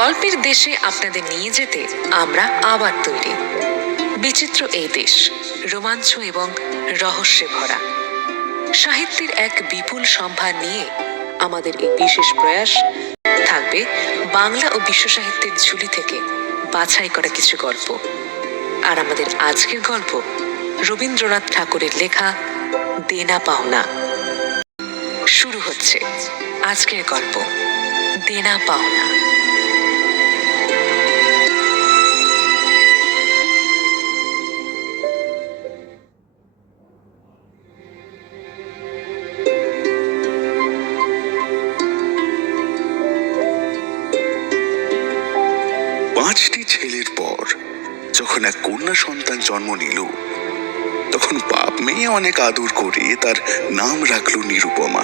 গল্পের দেশে আপনাদের নিয়ে যেতে আমরা আবার তৈরি। বিচিত্র এই দেশ রোমাঞ্চ এবং রহস্যে ভরা। সাহিত্যের এক বিপুল সম্ভার নিয়ে আমাদের এই বিশেষ প্রয়াস থাকবে বাংলা ও বিশ্ব সাহিত্যের ঝুলি থেকে বাছাই করা কিছু গল্প। আর আমাদের আজকের গল্প রবীন্দ্রনাথ ঠাকুরের লেখা দেনা পাওনা। শুরু হচ্ছে আজকের গল্প দেনা পাওনা। পাঁচটি ছেলের পর যখন এক কন্যা সন্তান জন্ম নিল, তখন বাপ মেয়ে অনেক আদর করে তার নাম রাখল নিরুপমা।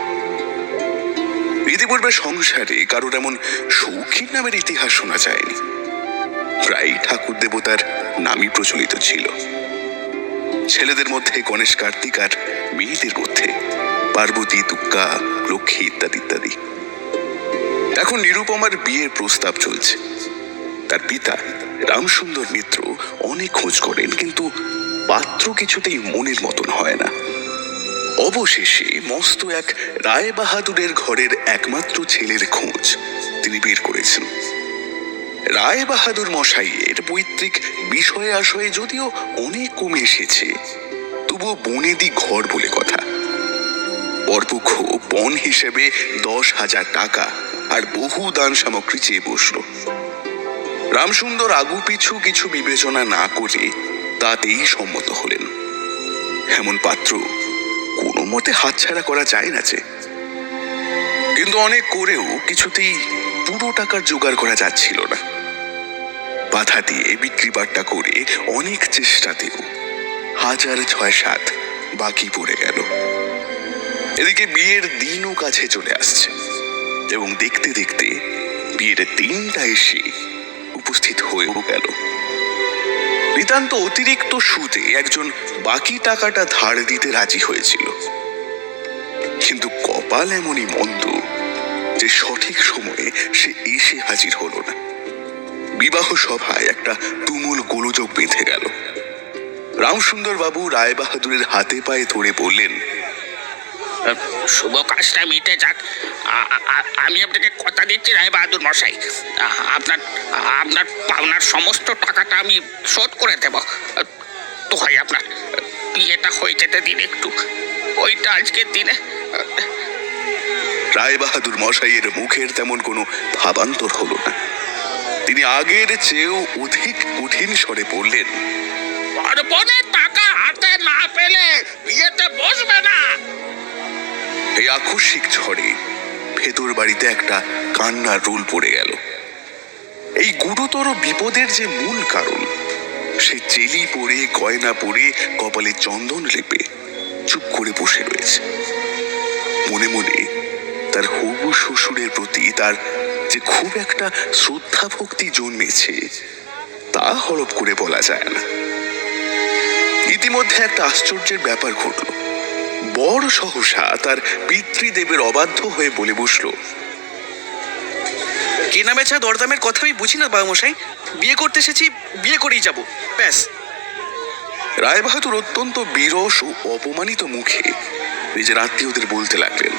ইতিপূর্বে সংসারে কারোর এমন শৌখিন নামের ইতিহাস শোনা যায়নি। প্রায় ঠাকুর দেবতার নামই প্রচলিত ছিল। ছেলেদের মধ্যে গণেশ কার্তিক, আর মেয়েদের মধ্যে পার্বতী, দুর্গা, লক্ষ্মী ইত্যাদি ইত্যাদি। এখন নিরুপমার বিয়ের প্রস্তাব চলছে। তার পিতা রামসুন্দর মিত্র অনেক খোঁজ করেন, কিন্তু পাত্র কিছুতেই মনের মতন হয় না। অবশেষে মস্ত এক রায় বাহাদুরের ঘরের একমাত্র ছেলের খোঁজ তিনি বের করেছেন। রায় বাহাদুর মশাইয়ের পৈতৃক বিষয়ে আশয়ে যদিও অনেক কমে এসেছে, তবুও বনেদি ঘর বলে কথা। বরপক্ষ পণ হিসেবে 10,000 টাকা আর বহু দান সামগ্রী চেয়ে বসল। রামসুন্দর আগু পিছু কিছু বিবেচনা না করে তাতেই সম্মত হলেন। এমন পাত্র কোনো মতে হাতছাড়া করা যায় না যে। কিন্তু অনেক করেও কিছুতেই পুরো টাকার জোগাড় করা যাচ্ছিল না। বাধা দিয়ে বিক্রি বাট্টা করে অনেক চেষ্টাতেও 1,006-7 বাকি পড়ে গেল। এদিকে বিয়ের দিনও কাছে চলে আসছে এবং দেখতে দেখতে বিয়ের দিনটা এসে উপস্থিত হয়েও গেল। নিতান্ত অতিরিক্ত সুদে একজন বাকি টাকাটা ধার দিতে রাজি হয়েছিল, কিন্তু কপাল এমনই মন্দ যে সঠিক সময়ে সে এসে হাজির হলো না। বিবাহ সভায় একটা তুমুল গোলযোগ বেঁধে গেল। রামসুন্দর বাবু রায় বাহাদুরের হাতে পায়ে ধরে বললেন, শুভ কাজটা মিটে যাক। আমি আপনাকে কথা দিচ্ছি রায় বাহাদুর মশাই, আপনার আপনার পাওনার সমস্ত টাকাটা আমি শোধ করে দেব। তো হয় আপনার বিয়েটা হয়ে যেতে দিন একটু, ওইটা আজকের দিনে। রায় বাহাদুর মশাইয়ের মুখের তেমন কোনো ভাবান্তর হলো না। তিনি আগের চেয়েও অধিক কঠিন স্বরে বললেন, বরবনের টাকা হাতে না পেলে বিয়েতে বসবে না। এই আকস্মিক ঝড়ে ভেতর বাড়িতে একটা কান্নার রোল পড়ে গেল। এই গুরুতর বিপদের যে মূল কারণ, সে চেলি পরে, গয়না পরে, কপালে চন্দন লেপে চুপ করে বসে রয়েছে। মনে মনে তার হবু শ্বশুরের প্রতি তার যে খুব একটা শ্রদ্ধা ভক্তি জন্মেছে, তা হলপ করে বলা যায় না। ইতিমধ্যে একটা আশ্চর্যের ব্যাপার ঘটল। বর সহসা তার পিতৃদেবের অবাধ্য হয়ে বলে বসল, কেনা বেচা দরদামের কথা আমি বুঝি না বাবুমশাই, বিয়ে করতে এসেছি, বিয়ে করেই যাব, ব্যাস। রায় বাহাদুর অত্যন্ত বিরস ও অপমানিত মুখে নিজের আত্মীয়দের বলতে লাগলেন,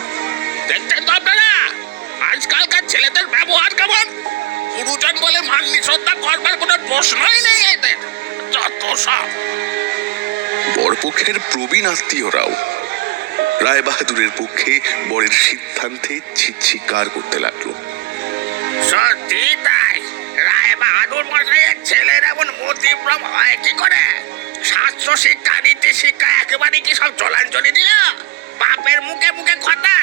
দেখতেন তো আপনারা আজকালকার ছেলেদের ব্যবহার কেমন। গুরুজন বলে মান নিঃশ্রদ্ধা করবার কোনো প্রশ্নই নেই এদের, যত সব। বরপক্ষের প্রবীণ আত্মীয়রাও রায় বাহাদুরের পক্ষে বরের সিদ্ধান্তে ছিৎকার করতে লাগলো। সত্যি তাই, রায় বাহাদুর মশাইয়ের ছেলের এমন মতিভ্রম হয় কি করে? শাস্ত্র শিক্ষা, নীতি শিক্ষা একেবারে কি সব চলাঞ্চলি দিল? বাপের মুখে মুখে কথা।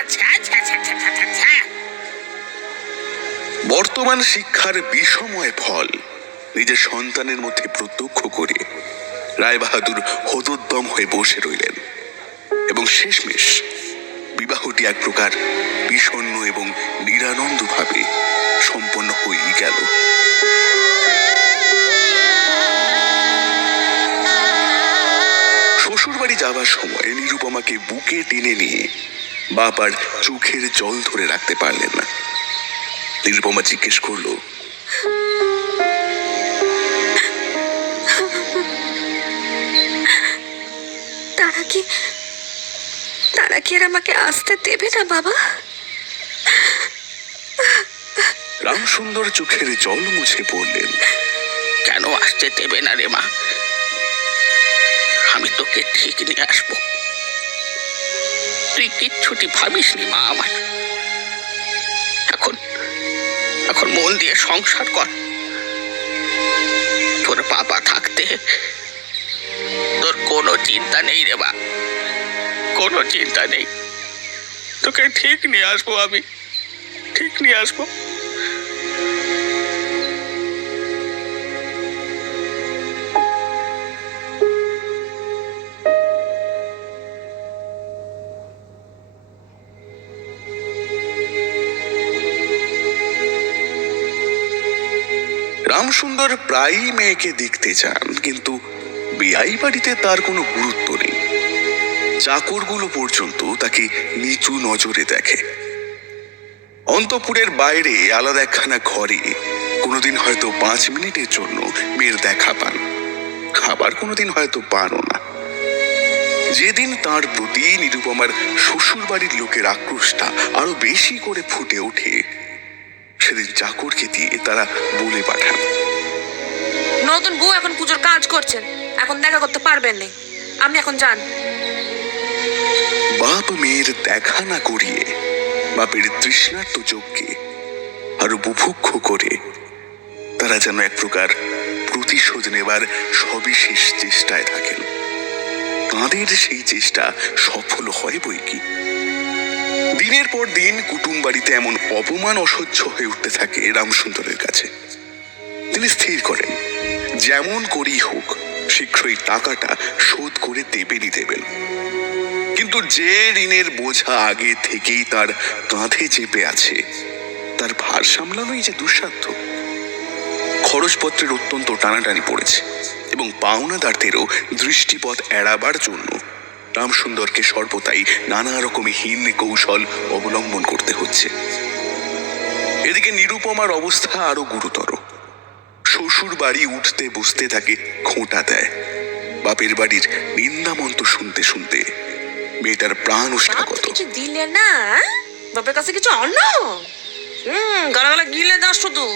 বর্তমান শিক্ষার বিষময় ফল নিজের সন্তানের মধ্যে প্রত্যক্ষ করে রায় বাহাদুর হতোদ্যম হয়ে বসে রইলেন এবং শেষমেশ বিবাহটি এক প্রকার বিষণ্ণ এবং নিরানন্দ ভাবে সম্পন্ন হয়েই গেল। শ্বশুর বাড়ি যাবার সময় নিরুপমাকে বুকে টেনে নিয়ে বাপ আর চোখের জল ধরে রাখতে পারলেন না। নিরুপমা জিজ্ঞেস করলো, তারা কি তারা কি আর আমাকে আসতে দেবে না বাবা? রামসুন্দর চোখের জল মুছে পড়লেন। কেন আসতে দেবে না রে মা? আমি তোকে ঠিক নিয়ে আসবো। তুই কিচ্ছুটি ভাবিস নি মা আমার। এখন এখন মন দিয়ে সংসার কর। তোর বাবা থাকতে তোর কোনো চিন্তা নেই রে মা, কোনো চিন্তা নেই। তোকে ঠিক নিয়ে আসবো, আমি ঠিক নিয়ে আসবো। রামসুন্দর প্রায়ই মেয়েকে দেখতে চান, কিন্তু বিয়াই বাড়িতে তার কোনো গুরুত্ব নেই। চাকরগুলো পর্যন্ত তাকে নিচু নজরে দেখে। অন্তঃপুরের বাইরে আলাদা একখানা ঘরে কোনোদিন হয়তো 5 মিনিটের জন্য মেয়ের দেখা পান, আবার কোনোদিন হয়তো পানও না। যেদিন তার প্রতি নিরুপমার শ্বশুর বাড়ির লোকের আক্রোশটা আরো বেশি করে ফুটে ওঠে, সেদিন চাকরকে দিয়ে তারা বলে পাঠান, নতুন বউ এখন পুজোর কাজ করছেন, এখন দেখা করতে পারবেন না, আপনি এখন যান। বাপ মেয়ের দেখা না করিয়ে বাপের তৃষ্ণার্ত চোখকে আরো বুভুক্ষ করে তারা যেন এক প্রকার প্রতিশোধ নেবার সবিশেষ চেষ্টায় থাকেন। তাঁদের সেই চেষ্টা সফল হয় বই কি। দিনের পর দিন কুটুম বাড়িতে এমন অপমান অসহ্য হয়ে উঠতে থাকে রামসুন্দরের কাছে। তিনি স্থির করেন যেমন করেই হোক শীঘ্রই টাকাটা শোধ করে দেবেনই দেবেন। কিন্তু যে ঋণের বোঝা আগে থেকেই তার কাঁধে চেপে আছে, তার ভার সামলানোই যে দুঃসাধ্য। খরচপত্রের অত্যন্ত টানাটানি পড়েছে এবং পাওনাদারদেরও দৃষ্টিপথ এড়াবার জন্য রামসুন্দরকে সর্বদাই নানা রকম হীন কৌশল অবলম্বন করতে হচ্ছে। এদিকে নিরুপমার অবস্থা আরো গুরুতর। শ্বশুর বাড়ি উঠতে বসতে তাকে খোঁটা দেয়। বাপের বাড়ির নিন্দামন্ত শুনতে শুনতে মেয়েটার প্রাণ ওষ্ঠাগত। কিছু দিলে না, বাপের কাছে কিছু অন্য গলা গলা গিলে দাও শুধু।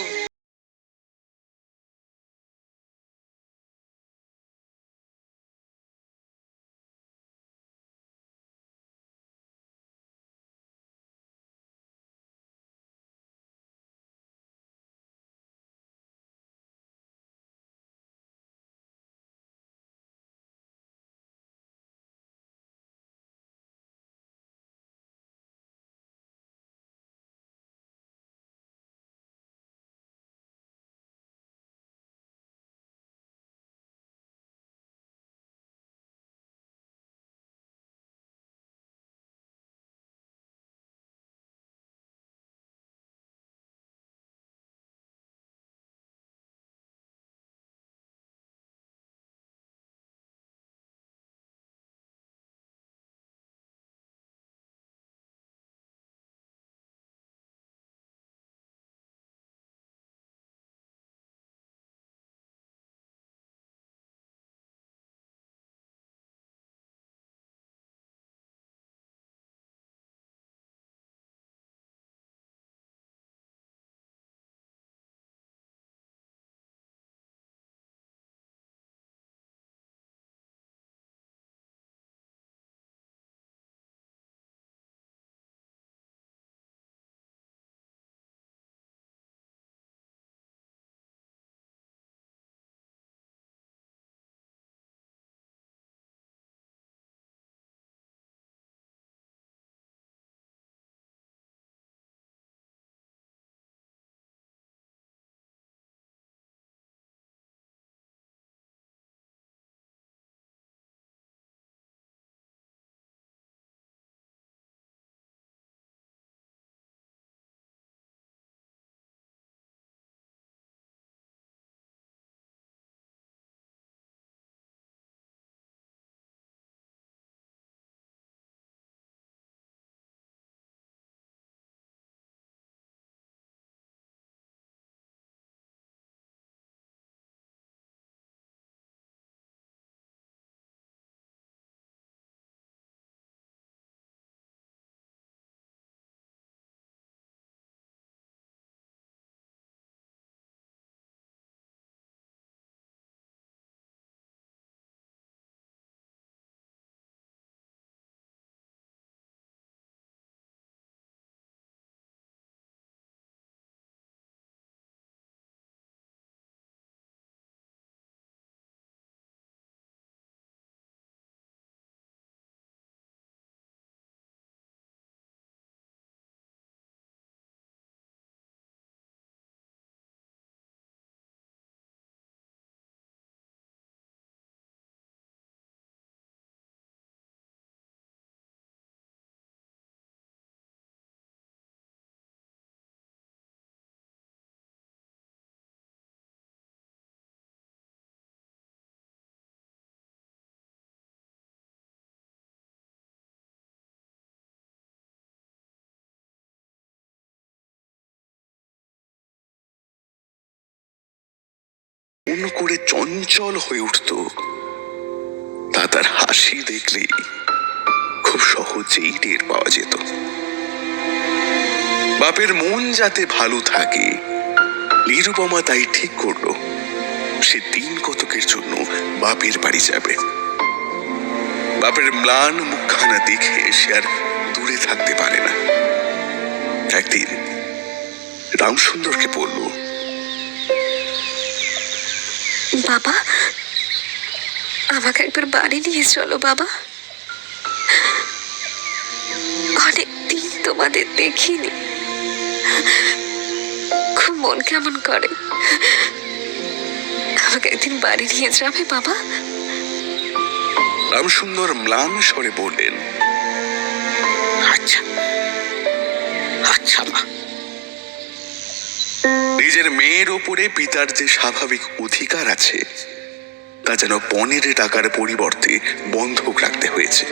অন্য করে চঞ্চল হয়ে উঠত, তা তার হাসি দেখলেই খুব সহজেই টের পাওয়া যেত। বাপের মন যাতে ভালো থাকে, নিরুপমা তাই ঠিক করলো সে দিন কতকের জন্য বাপের বাড়ি যাবে। বাপের ম্লান মুখখানা দেখে সে আর দূরে থাকতে পারে না। একদিন রামসুন্দরকে বলল, বাবা, আমাকে একবার বাড়ি নিয়ে চলো বাবা। অনেক দিন তোমাদের দেখিনি, খুব মন কেমন করে। আমাকে একদিন বাড়ি নিয়ে যাবে বাবা? রামসুন্দর ম্লান স্বরে বললেন, আচ্ছা আচ্ছা মা। নিজের মেয়ের ওপরে পিতার যে স্বাভাবিক অধিকার আছে তা যেন 15 টাকার পরিবর্তে বন্ধক রাখতে হয়েছে।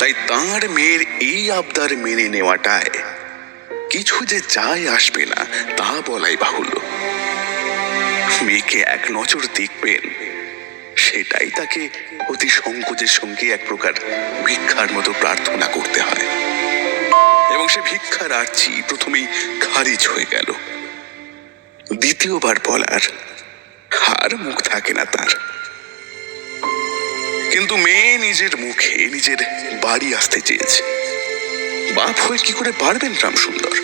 তাই তাঁর মেয়ের এই আবদার মেনে নেওয়াটায় কিছু যে যায় আসবে না তা বলাই বাহুল্য। মেয়েকে এক নজর দেখবেন, সেটাই তাকে অতি সংকোচের সঙ্গে এক প্রকার ভিক্ষার মতো প্রার্থনা করতে হয়, এবং সে ভিক্ষার আর্জি প্রথমেই খারিজ হয়ে গেল। দ্বিতীয়বার বলার আর মুখ থাকে না তার। কিন্তু মেয়ে নিজের মুখে নিজের বাড়ি আসতে চেয়েছে। বাপ হয়ে কি করে পারবেন রামসুন্দর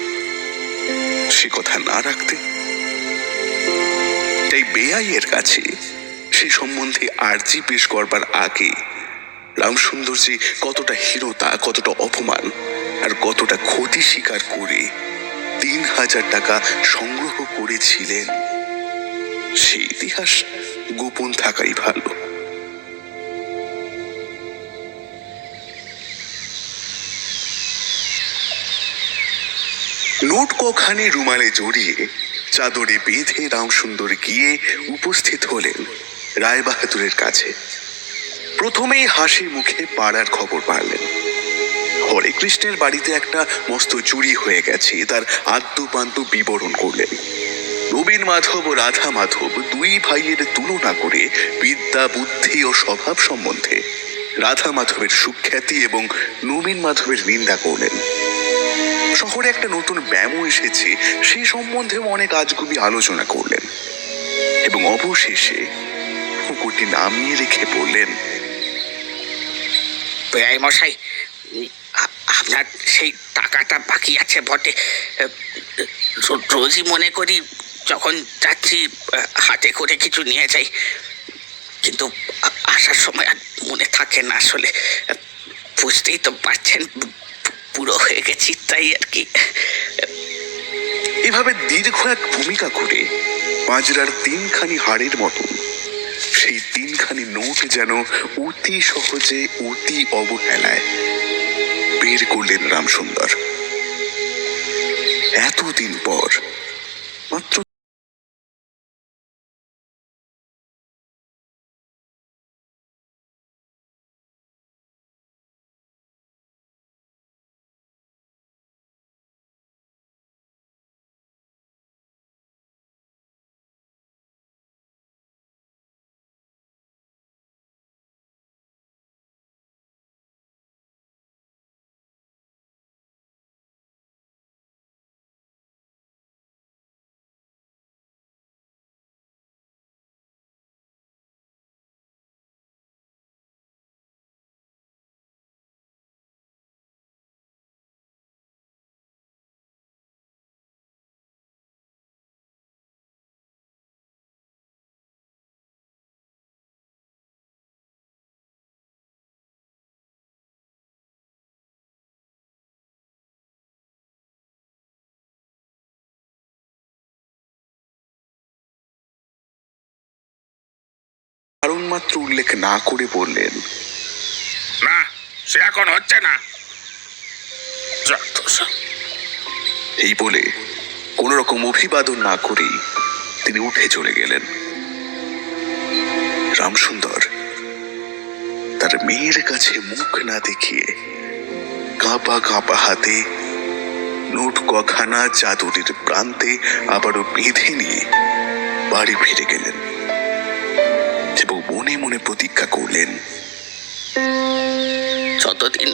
সে কথা না রাখতে? তাই বেআইয়ের কাছে সে সম্বন্ধে আর্জি পেশ করবার আগে রামসুন্দর যে কতটা হীনতা, কতটা অপমান আর কতটা ক্ষতি স্বীকার করে 3000 টাকা সংগ্রহ করেছিলেন, সে ইতিহাস গোপন থাকাই ভালো। নোট কখানি রুমালে জড়িয়ে চাদরে বেঁধে রামসুন্দর গিয়ে উপস্থিত হলেন রায়বাহাদুরের কাছে। প্রথমেই হাসি মুখে পাড়ার খবর পারলেন। হরে কৃষ্ণের বাড়িতে একটা মস্ত চুরি হয়ে গেছে, তার আদ্যপান্ত বিবরণ করলেন। নবীন মাধব ও রাধা মাধব দুই ভাইয়ের তুলনা করে বিদ্যা, বুদ্ধি ও স্বভাব সম্বন্ধে রাধা মাধবের সুখ্যাতি এবং নবীন মাধবের নিন্দা করলেন। শহরে একটা নতুন ব্যায়ামও এসেছে, সে সম্বন্ধে অনেক আজগুবি আলোচনা করলেন এবং অবশেষে পুকুরটি নামিয়ে রেখে বললেন, বেআই মশাই, আপনার সেই টাকাটা বাকি আছে বটে। রোজই মনে করি যখন যাচ্ছি হাতে করে কিছু নিয়ে যাই, কিন্তু আসার সময় আর মনে থাকে না। আসলে বুঝতেই তো পারছেন, পুরো হয়ে গেছি, তাই আর কি। এভাবে দীর্ঘ এক ভূমিকা করে পাঁজরার 3খানি হাড়ের মতন সেই 3খানি নোট যেন অতি সহজে, অতি অবহেলায় বের করলেন রামসুন্দর। এতদিন পর মাত্র কারণ মাত্র উল্লেখ না করে বললেন, না, সে এখন হচ্ছে না। এই বলে কোন রকম অভিবাদন না করেই তিনি উঠে চলে গেলেন। রামসুন্দর তার মেয়ের কাছে মুখ না দেখিয়ে কাঁপা কাঁপা হাতে নোট কখানা চাদরের প্রান্তে আবারও বেঁধে নিয়ে বাড়ি ফিরে গেলেন এবং মনে মনে প্রতিজ্ঞা করলেন, যতদিন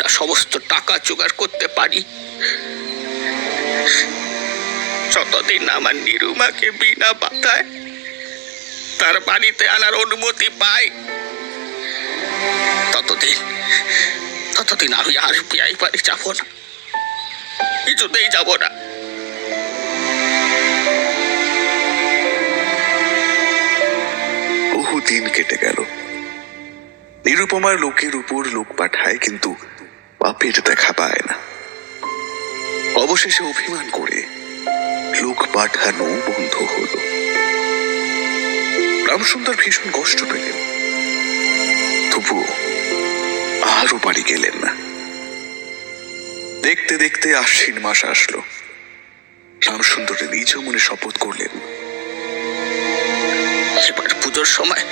না সমস্ত টাকা জোগাড় করতে পারি, যতদিন না আমার নিরুমাকে বিনা বাধায় তার বাড়িতে আনার অনুমতি পাই, ততদিন আমি আর বিয়াই বাড়ি যাব না, কিছুতেই যাব না। বহুদিন কেটে গেল। নিরুপমার লোকের উপর লোক পাঠায়, কিন্তু পাপের দেখা পায় না। অবশেষে অভিমান করে লোক পাঠানো বন্ধ হলো। রামসুন্দর ভীষণ কষ্ট পেলেন, তবুও আরও বাড়ি গেলেন না। দেখতে দেখতে আশ্বিন মাস আসলো। রামসুন্দরের নিজ মনে শপথ করলেন, এবার পুজোর সময়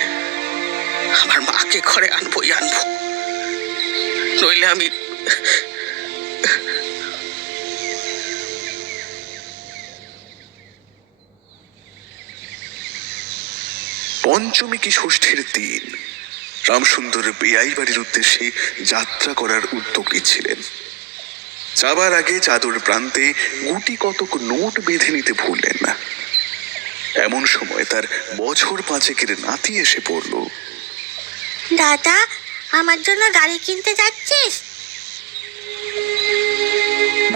আমার মাকে ঘরে আনবো, নইলে আমি পঞ্চমী কি ষষ্ঠীর দিন রামসুন্দর বেয়াই বাড়ির উদ্দেশ্যে যাত্রা করার উদ্যোগ নিচ্ছিলেন। যাবার আগে চাদর প্রান্তে গুটি কতক নোট বেঁধে নিতে ভুললেন না। এমন সময় তার বছর পাঁচেকের নাতি এসে পড়ল। দাদা, আমার জন্য গাড়ি কিনতে যাচ্ছিস?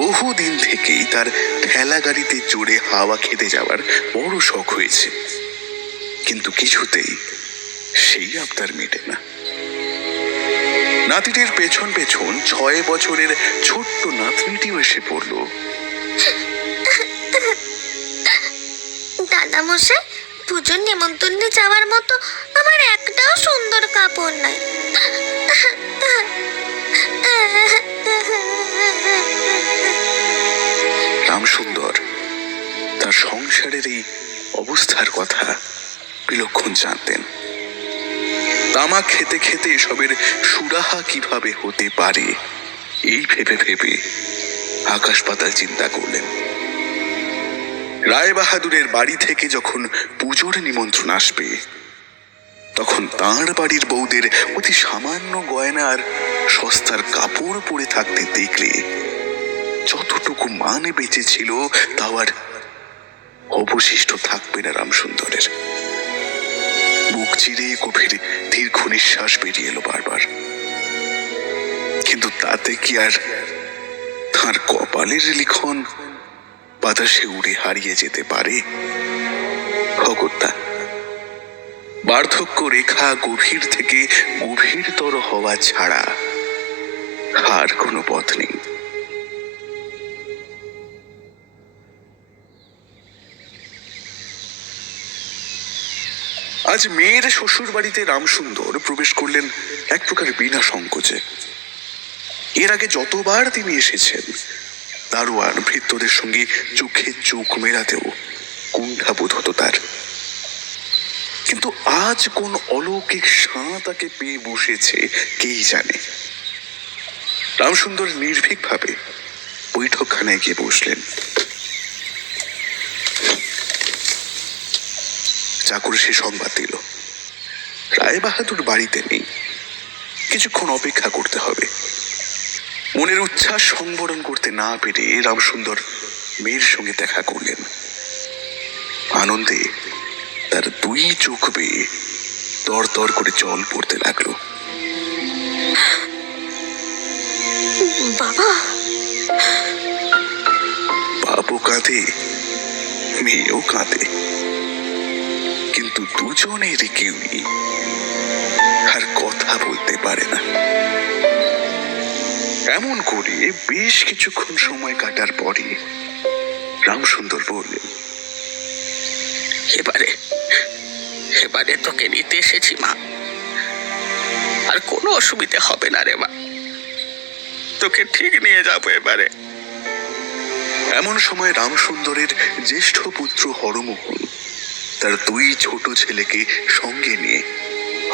বহুদিন থেকেই তার ঠেলা গাড়িতে চড়ে হাওয়া খেতে যাওয়ার বড় শখ হয়েছে, কিন্তু কিছুতেই সেই আবদার মেটে না। নাতিটির পেছন পেছন 6 বছরের ছোট্ট নাতনিটিও এসে পড়ল। দাদা মশাই, পুজোর নেমন্তন্নে যাওয়ার মতো আমার একটাও সুন্দর কাপড় নাই। রামসুন্দর তার সংসারের এই অবস্থার কথা বিলক্ষণ জানতেন। তামাক খেতে খেতে এসবের সুরাহা কিভাবে হতে পারে এই ভেবে ভেবে আকাশ পাতাল চিন্তা করলেন। রায়বাহাদুরের বাড়ি থেকে যখন পুজোর নিমন্ত্রণ আসবে, তখন তাঁর বাড়ির বউদের অতি সামান্য গয়না আর সস্তার কাপড় পরে থাকতে দেখলে যতটুকু মানে বেঁচে ছিল তাও আর অবশিষ্ট থাকবে না রামসুন্দরের। বুক চিরে গভীর দীর্ঘ নিঃশ্বাস বেরিয়ে এলো বারবার, কিন্তু তাতে কি আর তাঁর কপালের লিখন বাতাসে উড়ে হারিয়ে যেতে পারে? অগত্যা বার্ধক্য রেখা গভীর থেকে গভীরতর হওয়া ছাড়া আর কোনো পথ নেই। আজ মেয়ের শ্বশুর বাড়িতে রামসুন্দর প্রবেশ করলেন এক প্রকার বিনা সংকোচে। এর আগে যতবার তিনি এসেছেন, দারোয়ান ভৃত্যদের সঙ্গে চোখে চোখ মেলাতেও কুণ্ঠাবোধ হতো তার, কিন্তু আজ কোন অলৌকিক সাঁ তাকে পেয়ে বসেছে কেই জানে। রামসুন্দর নির্ভীকভাবে বৈঠকখানায় গিয়ে বসলেন। চাকর সে সংবাদ দিল, রায়বাহাদুর বাড়িতে নেই, কিছুক্ষণ অপেক্ষা করতে হবে। মনের উচ্ছ্বাস সংবরণ করতে না পেরে রামসুন্দর মেয়ের সঙ্গে দেখা করলেন। আনন্দে তার 2 চোখ বেয়ে তর তর করে জল পড়তে লাগলো। বাবা, বাবু কাঁদে, মেয়েও কাঁদে, কিন্তু দুজনের কেউই আর কথা বলতে পারে না। এমন করে বেশ কিছুক্ষণ সময় কাটার পরে রামসুন্দর বললেন, এবারে তোকে নিতে এসেছি মা, আর কোনো অসুবিধে হবে না রে মা, তোকে ঠিক নিয়ে যাবো এবারে। এমন সময় রামসুন্দরের জ্যেষ্ঠ পুত্র হরমোহন তার 2 ছোট ছেলেকে সঙ্গে নিয়ে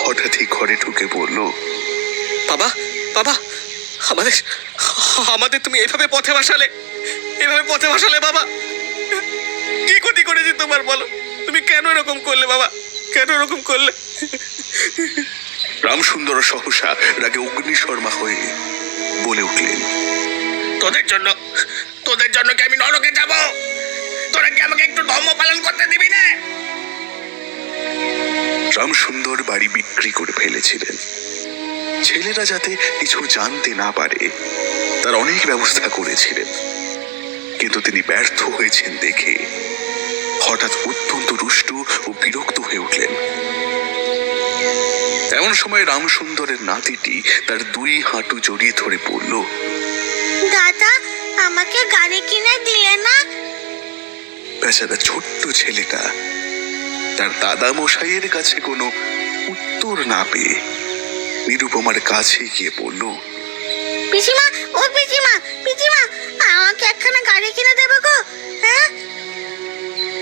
হঠাৎই ঘরে ঢুকে বলল, বাবা, বাবা, আমাদের তুমি এভাবে পথে ভাসালে বাবা, কি ক্ষতি হয়েছে তোমার বলো? তুমি কেন এরকম করলে বাবা? কেন এরকম করলে? রামসুন্দর সহসা রাগে অগ্নিশর্মা হয়ে বলে উঠলেন, তোদের জন্য কি আমি নরকে যাব? তোরা কি আমাকে একটু ধর্ম পালন করতে দিবি না? রামসুন্দর বাড়ি বিক্রি করে ফেলেছিলেন। ছেলেরা যাতে কিছু জানতে না পারে তার অনেক ব্যবস্থা করেছিলেন, কিন্তু তিনি ব্যর্থ হয়েছেন দেখে হঠাৎ অত্যন্ত রুষ্ট ও বিরক্ত হয়ে উঠলেন। এমন সময় রামসুন্দরের নাতিটি তার দুই হাঁটু জড়িয়ে ধরে পড়ল। দাদা, আমাকে গাড়ি কিনে দিলে না? বেচারা ছোট্ট ছেলেটা তার দাদা মশাইয়ের কাছে কোনো উত্তর না পেয়ে নিরুপমার কাছে গিয়ে বলল, পিসিমা, ও পিসিমা, পিসিমা, আমাকে একখানা গাড়ি কিনে দেবে গো? হ্যাঁ?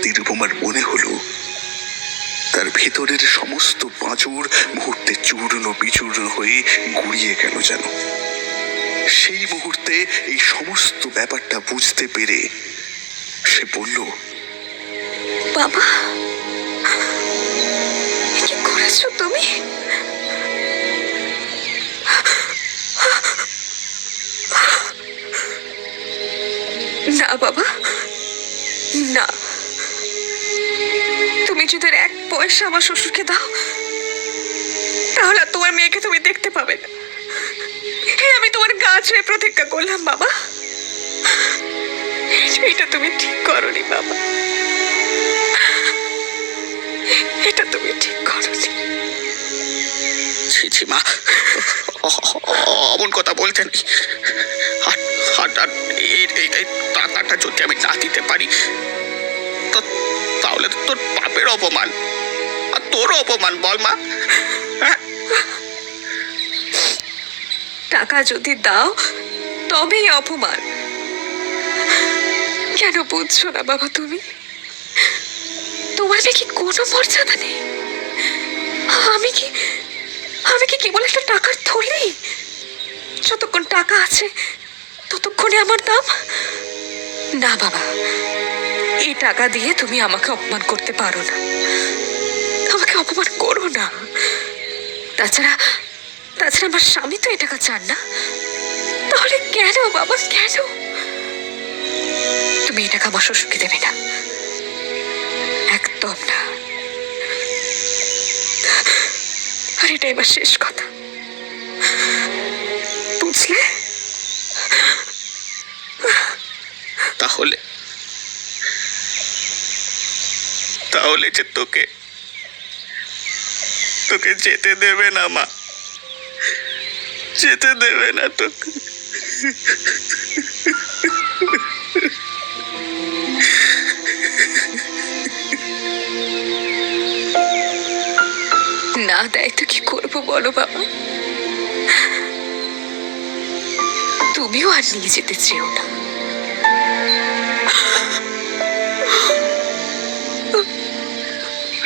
নিরুপমার মনে হলো তার ভেতরের সমস্ত পাঁজর মুহূর্তে চূর্ণ বিচূর্ণ হয়ে গুড়িয়ে গেল যেন। সেই মুহূর্তে এই সমস্ত ব্যাপারটা বুঝতে পেরে সে বলল, বাবা, কি করেছো তুমি? না বাবা, না। তুমি যদি আর এক পয়সা আমার শ্বশুরকে দাও, তাহলে আর তোমার মেয়েকে তুমি দেখতে পাবে না। আমি তোমার গা ছুঁয়ে প্রতিজ্ঞা করলাম বাবা। এটা তুমি ঠিক করনি বাবা, এটা তুমি ঠিক করনি। ছি ছি মা, অমন কথা বলছেন। এই টাকাটা যদি আমি না দিতে পারি তাহলে তো তোর বাপের অপমান আর তোরও অপমান, বল মা। হ্যাঁ? টাকা যদি দাও তবেই অপমান। কেন বুঝছো না বাবা তুমি? তোমার নাকি কোনো মর্যাদা নেই। আমি কি কেবল একটা টাকার থলি? যতক্ষণ টাকা আছে ততক্ষণে আমার দাম। না বাবা, এই টাকা দিয়ে তুমি আমাকে অপমান করতে পারো না। আমাকে অপমান করো না। তাছাড়া আমার স্বামী তো এই টাকা চান না। তাহলে কেন বাবা, কেন তুমি এই টাকা আমার শ্বশুরকে দেবে না? একদম না। আর এটাই আমার শেষ কথা, বুঝলে? তাহলে যে তোকে যেতে দেবে না মা, যেতে দেবে না তোকে। না দেয় তো কি করবো বলো বাবা? তুমিও আর নিয়ে যেতে চেও না।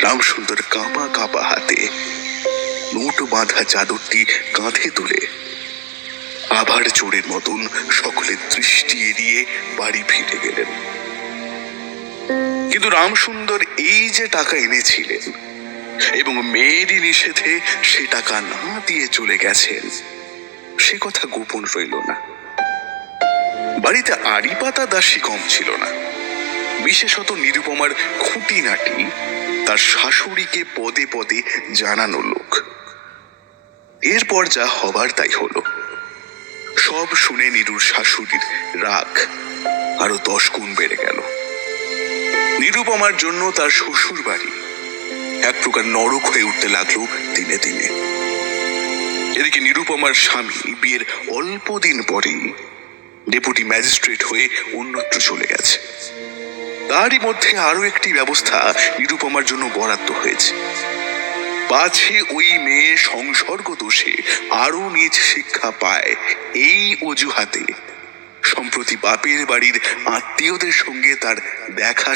রামসুন্দর কাঁপা কাঁপা হাতে নোট বাঁধা চাদরটি কাঁধে তুলে আবার চোরের মতন সকলের দৃষ্টি এড়িয়ে বাড়ি ফিরে গেলেন। কিন্তু রামসুন্দর এই যে টাকা এনেছিলেন এবং মেয়েরই নিষেধে সে টাকা না দিয়ে চলে গেছেন, সে কথা গোপন রইল না। বাড়িতে আড়ি পাতা দাসী কম ছিল না। বিশেষত নিরুপমার খুঁটিনাটি তার শাশুড়িকে পদে পদে জানানো লোক। এরপর যা হবার তাই হলো। সব শুনে নীরুর শাশুড়ির রাগ আরো 10 গুণ বেড়ে গেল। নিরুপমার জন্য তার শ্বশুর বাড়ি এক প্রকার নরক হয়ে উঠতে লাগলো দিনে দিনে। এদিকে নিরুপমার স্বামী বিয়ের অল্প দিন পরেই ডেপুটি ম্যাজিস্ট্রেট হয়ে অন্যত্র চলে গেছে। তারই মধ্যে আরো একটি ব্যবস্থা নিরুপমার জন্য বরাদ্দ হয়েছে। পাছে ওই মেয়ে সংসর্গ দোষে আরো নিজ শিক্ষা পায়, এই অজুহাতে সম্প্রতি বাপের বাড়ির আত্মীয়দের সঙ্গে তার দেখা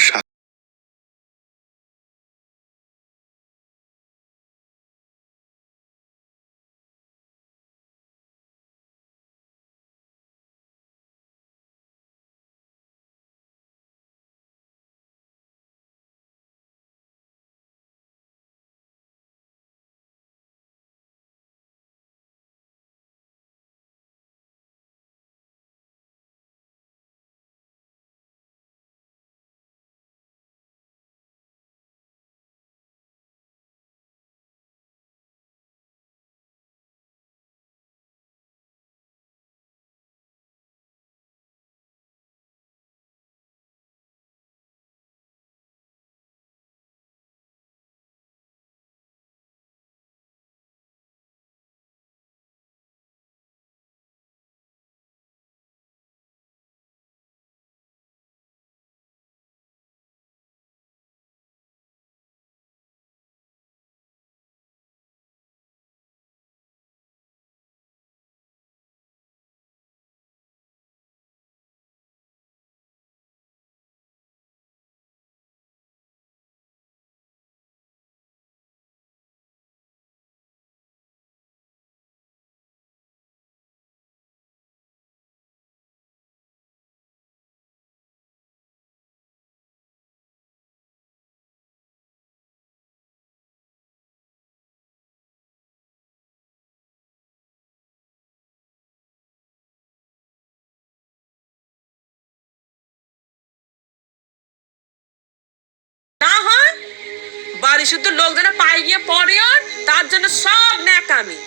বাড়ি শুদ্ধ লোক যেন পায়ে গিয়ে পড়ে আর তার জন্য সব ন্যাকামি।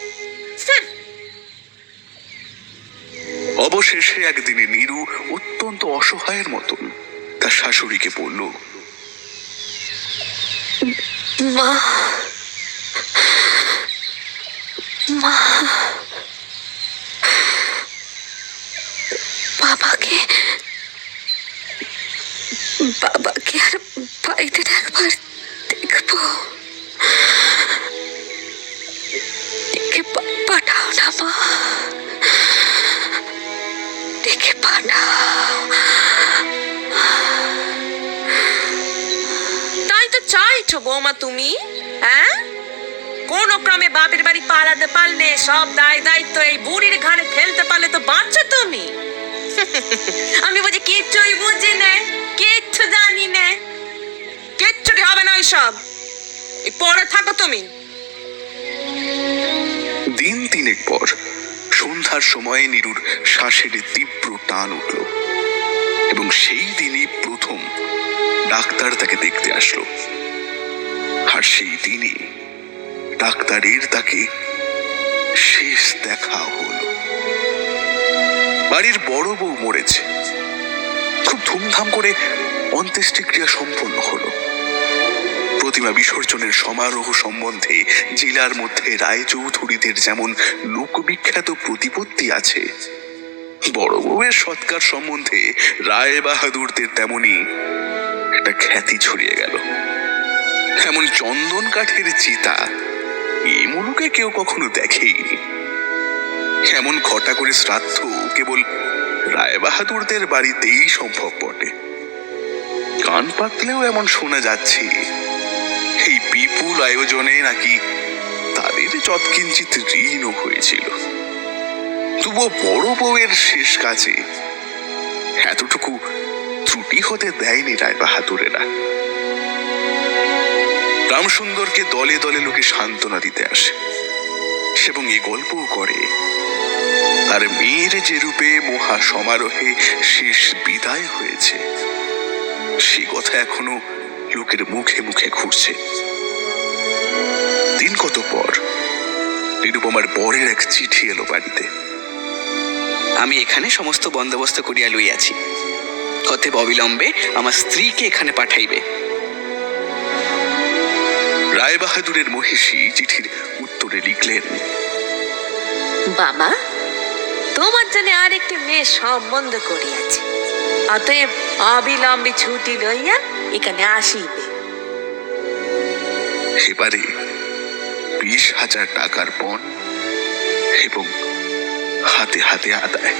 অবশেষে একদিনে নীরু অত্যন্ত অসহায়ের মতন তার শাশুড়িকে বলল, মা, মা, বাবাকে বাবাকে আর বাড়িতে একবার দেখবো, দেখে পাঠাও না মা, দেখে পাঠাও। তাই তো চাইছো বৌমা তুমি, হ্যাঁ? কোন ক্রমে বাপের বাড়ি পালাতে পারলে, সব দায় দায়িত্ব এই বুড়ির ঘাড়ে ফেলতে পারলে তো বাঁচছো তুমি। আমি বুঝি কিচ্ছুই বুঝি নে, কিচ্ছু জানি নে, কিচ্ছুটি হবে না ওইসব, এই পড়ে থাকো তুমি। দিন তিনেক পর সন্ধ্যার সময় নীরুর শ্বাসের তীব্র টান উঠল এবং সেই দিনই প্রথম ডাক্তার তাকে দেখতে আসলো। আর সেই দিনই ডাক্তারের তাকে শেষ দেখা হলো। বাড়ির বড় বউ মরেছে, খুব ধুমধাম করে অন্ত্যেষ্টিক্রিয়া সম্পন্ন হলো। প্রতিমা বিসর্জনের সমারোহ সম্বন্ধে জেলার মধ্যে রায়চৌধুরীদের যেমন লোকবিখ্যাত প্রতিপত্তি আছে, বড় বউয়ের সৎকার সম্বন্ধে রায় বাহাদুরদের তেমনি একটা খ্যাতি ছড়িয়ে গেল। এমন চন্দন কাঠের চিতা এ মুলুকে কেউ কখনো দেখেইনি। এমন ঘটা করে শ্রাদ্ধ কেবল রায় বাহাদুরদের বাড়িতেই সম্ভব বটে। কান পাতলেও এমন শোনা যাচ্ছে এই বিপুল আয়োজনে নাকি তাদের যৎকিঞ্চিত ঋণও হয়েছিল। তবুও বড় বউয়ের শেষ কাজে এতটুকু ত্রুটি হতে দেয়নি রায় বাহাদুরেরা। রামসুন্দরকে দলে দলে লোকে সান্ত্বনা দিতে আসে এবং এ গল্পও করে তার মেয়ের যে রূপে মহা সমারোহে শেষ বিদায় হয়েছে, সে কথা এখনো লোকের মুখে মুখে ঘুরছে। দিন কত পর নিরুপমার বরের এক চিঠি এলো বাড়িতে। আমি এখানে সমস্ত বন্দোবস্ত করিয়া লইয়াছি, অতএব অবিলম্বে আমার স্ত্রীকে এখানে পাঠাইবে। রায় বাহাদুরের মহিষী চিঠির উত্তরে লিখলেন, বাবা, তোমার জন্য আর একটি মেয়ে সম্বন্ধ করিয়াছি, অতএব অবিলম্বে ছুটি লইয়া এখানে আসিবে। এবারে 20,000 টাকার পণ এবং হাতে হাতে আদায়।